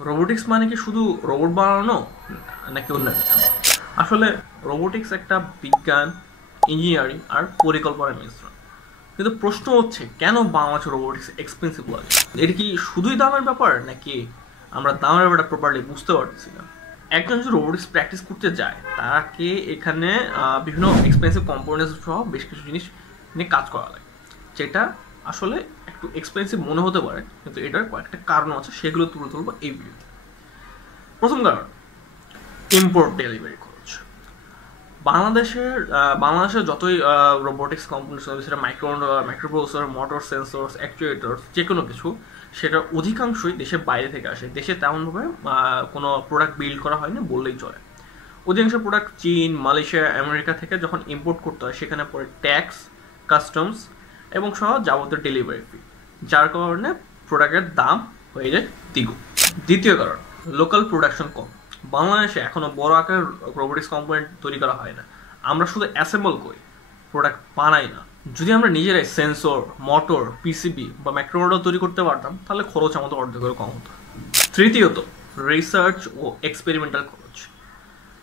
Robotics মানে কি শুধু রোবট বানানো নাকি অন্য কিছু? আসলে রোবোটিক্স একটা বিজ্ঞান, ইঞ্জিনিয়ারিং আর পরিকল্পনার মিশ্রণ। কিন্তু প্রশ্ন হচ্ছে কেন বাংলাদেশে রোবোটিক্স এক্সপেন্সিভ লাগে? এটা কি শুধুই দামের ব্যাপার নাকি আমরা দামের ব্যাপারটা প্রপারলি বুঝতে পারতেছি না? একজন যদি রোবোটিক্স প্র্যাকটিস করতে যায় তাকে এখানে বিভিন্ন এক্সপেন্সিভ কম্পোনেন্টস সহ বেশ কিছু জিনিস নিয়ে কাজ করা লাগে, যেটা আসলে একটু এক্সপেন্সিভ মনে হতে পারে, কিন্তু এটার কয়েকটা কারণ আছে, সেগুলো তুলে ধরবো এই ভিডিওতে। প্রথম কারণ, ইম্পোর্ট ডেলিভারি খরচ। বাংলাদেশের যতই রোবোটিক্স কম্পোনেন্টস হবে, সেটা মাইক্রোপ্রসেসর, মোটর, সেন্সরস, অ্যাকচুয়েটরস, যে কোনো কিছু, সেটার অধিকাংশই দেশের বাইরে থেকে আসে। দেশে তেমনভাবে কোনো প্রোডাক্ট বিল্ড করা হয়নি বললেই চলে। অধিকাংশ প্রোডাক্ট চীন, মালয়েশিয়া, আমেরিকা থেকে যখন ইম্পোর্ট করতে হয়, সেখানে পড়ে ট্যাক্স, কাস্টমস এবং সহ যাবতীয় ডেলিভারি ফি, যার কারণে প্রোডাক্টের দাম হয়ে যায় দ্বিগুণ। দ্বিতীয় কারণ, লোকাল প্রোডাকশন কম। বাংলাদেশে এখনো বড় আকারের রোবোটিক্স কম্পোনেন্ট তৈরি করা হয় না। আমরা শুধু অ্যাসেম্বল করি, প্রোডাক্ট বানাই না। যদি আমরা নিজেরাই সেন্সর, মোটর, পিসিবি বা মাইক্রোমোটর তৈরি করতে পারতাম, তাহলে খরচ আমাদের অর্ধেকের কম হতো। তৃতীয়ত, রিসার্চ ও এক্সপেরিমেন্টাল খরচ।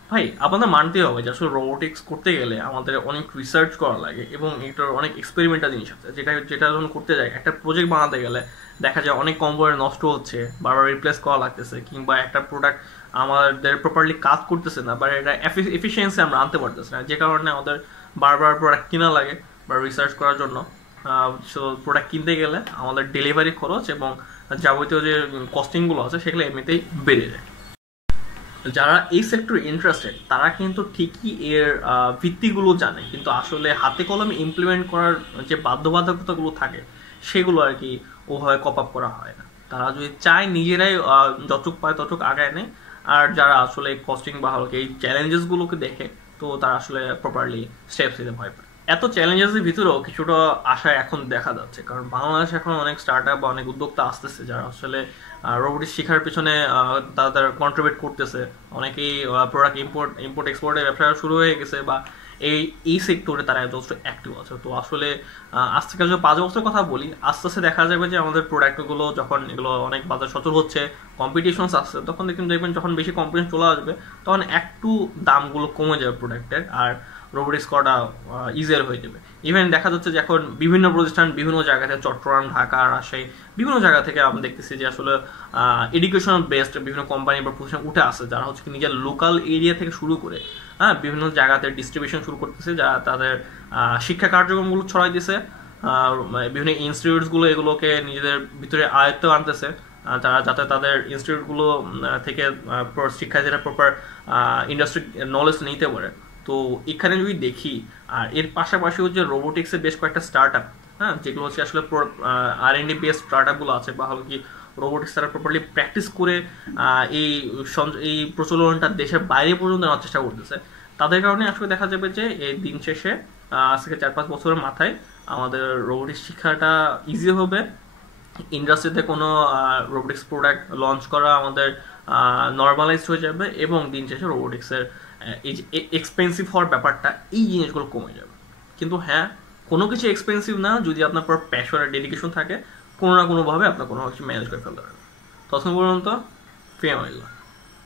ভাই, আপনাদের মানতেই হবে যে আসলে রোবোটিক্স করতে গেলে আমাদের অনেক রিসার্চ করা লাগে এবং এটার অনেক এক্সপেরিমেন্টাল জিনিস আছে, যেটা যখন করতে যাই, একটা প্রজেক্ট বানাতে গেলে দেখা যায় অনেক কম্পোনেন্ট নষ্ট হচ্ছে, বারবার রিপ্লেস করা লাগতেছে, কিংবা একটা প্রোডাক্ট আমাদের প্রপারলি কাজ করতেছে না, বা এটা এফিসিয়েন্সি আমরা আনতে পারতেছি না, যে কারণে আমাদের বারবার প্রোডাক্ট কেনা লাগে বা রিসার্চ করার জন্য। প্রোডাক্ট কিনতে গেলে আমাদের ডেলিভারি খরচ এবং যাবতীয় যে কস্টিংগুলো আছে সেগুলো এমনিতেই বেড়ে যায়। যারা এই সেক্টরে ইন্টারেস্টেড তারা কিন্তু ঠিকই এর ভিত্তিগুলো জানে, কিন্তু আসলে হাতে কলমে ইমপ্লিমেন্ট করার যে বাধ্যবাধকতাগুলো থাকে সেগুলো আর কি ওভাবে কপ আপ করা হয় না। তারা যদি চায় নিজেরাই যতটুক পায় ততটুক আগায় নেয়, আর যারা আসলে কস্টিং বা হলকে এই চ্যালেঞ্জেসগুলোকে দেখে, তো তারা আসলে প্রপারলি স্টেপস নিতে ভয় পায়। এত চ্যালেঞ্জেসের ভিতরেও কিছুটা আশা এখন দেখা যাচ্ছে, কারণ বাংলাদেশ এখন অনেক স্টার্ট আপ বা অনেক উদ্যোক্তা আসতেছে যারা আসলে রোবোটিক্স শেখার পিছনে তাদের কন্ট্রিবিউট করতেছে। অনেকেই প্রোডাক্ট ইম্পোর্ট এক্সপোর্টের ব্যবসা শুরু হয়ে গেছে, বা এই সেক্টরে তারা যথেষ্ট অ্যাক্টিভ আছে। তো আসলে আজ থেকে যদি 5 বছর কথা বলি, আস্তে আস্তে দেখা যাবে যে আমাদের প্রোডাক্টগুলো যখন এগুলো অনেক বাজার সচল হচ্ছে, কম্পিটিশনস আসছে, তখন দেখবেন যখন বেশি কম্পিটিশন চলে আসবে, তখন একটু দামগুলো কমে যাবে প্রোডাক্টের, আর রোবোটিক্স করাটা ইজিয়ার হয়ে যাবে। ইভেন দেখা যাচ্ছে যে এখন বিভিন্ন প্রতিষ্ঠান বিভিন্ন জায়গা থেকে, চট্টগ্রাম, ঢাকা, রাজশাহী, বিভিন্ন জায়গা থেকে আমরা দেখতেছি যে আসলে এডুকেশনাল বেসড বিভিন্ন কোম্পানি বা প্রতিষ্ঠান উঠে আসে, যারা হচ্ছে নিজের লোকাল এরিয়া থেকে শুরু করে বিভিন্ন জায়গাতে ডিস্ট্রিবিউশন শুরু করতেছে, যারা তাদের শিক্ষা কার্যক্রমগুলো ছড়াই দিছে, বিভিন্ন ইনস্টিটিউটসগুলো এগুলোকে নিজেদের ভিতরে আয়ত্ত আনতেছে, তারা যাতে তাদের ইনস্টিটিউটগুলো থেকে শিক্ষার্থীরা প্রপার ইন্ডাস্ট্রি নলেজ নিতে পারে। তো এখানে যদি দেখি, আর এর পাশাপাশি হচ্ছে রোবোটিক্সের বেশ কয়েকটা স্টার্ট আপ, যেগুলো হচ্ছে আসলে R&D বেসড স্টার্ট আপগুলো আছে, বা হলো কি রোবোটিক্স তারা প্রপারলি প্র্যাকটিস করে এই এই প্রচলনটা দেশের বাইরে পর্যন্ত নেওয়ার চেষ্টা করতেছে। তাদের কারণে আসলে দেখা যাবে যে এই দিন শেষে আজ থেকে 4-5 বছরের মাথায় আমাদের রোবোটিক্স শিক্ষাটা ইজি হবে, ইন্ডাস্ট্রিতে কোনো রোবোটিক্স প্রোডাক্ট লঞ্চ করা আমাদের নর্মালাইজড হয়ে যাবে, এবং দিন শেষে রোবোটিক্সের এই যে এক্সপেন্সিভ হওয়ার ব্যাপারটা, এই জিনিসগুলো কমে যাবে। কিন্তু হ্যাঁ, কোনো কিছু এক্সপেন্সিভ না যদি আপনার পর প্যাশন আর ডেডিকেশন থাকে, কোনো না কোনোভাবে আপনার কোনো কিছু ম্যানেজ করে ফেলতে পারবেন। তখন পর্যন্ত ফিয়ামাইল্লাহ।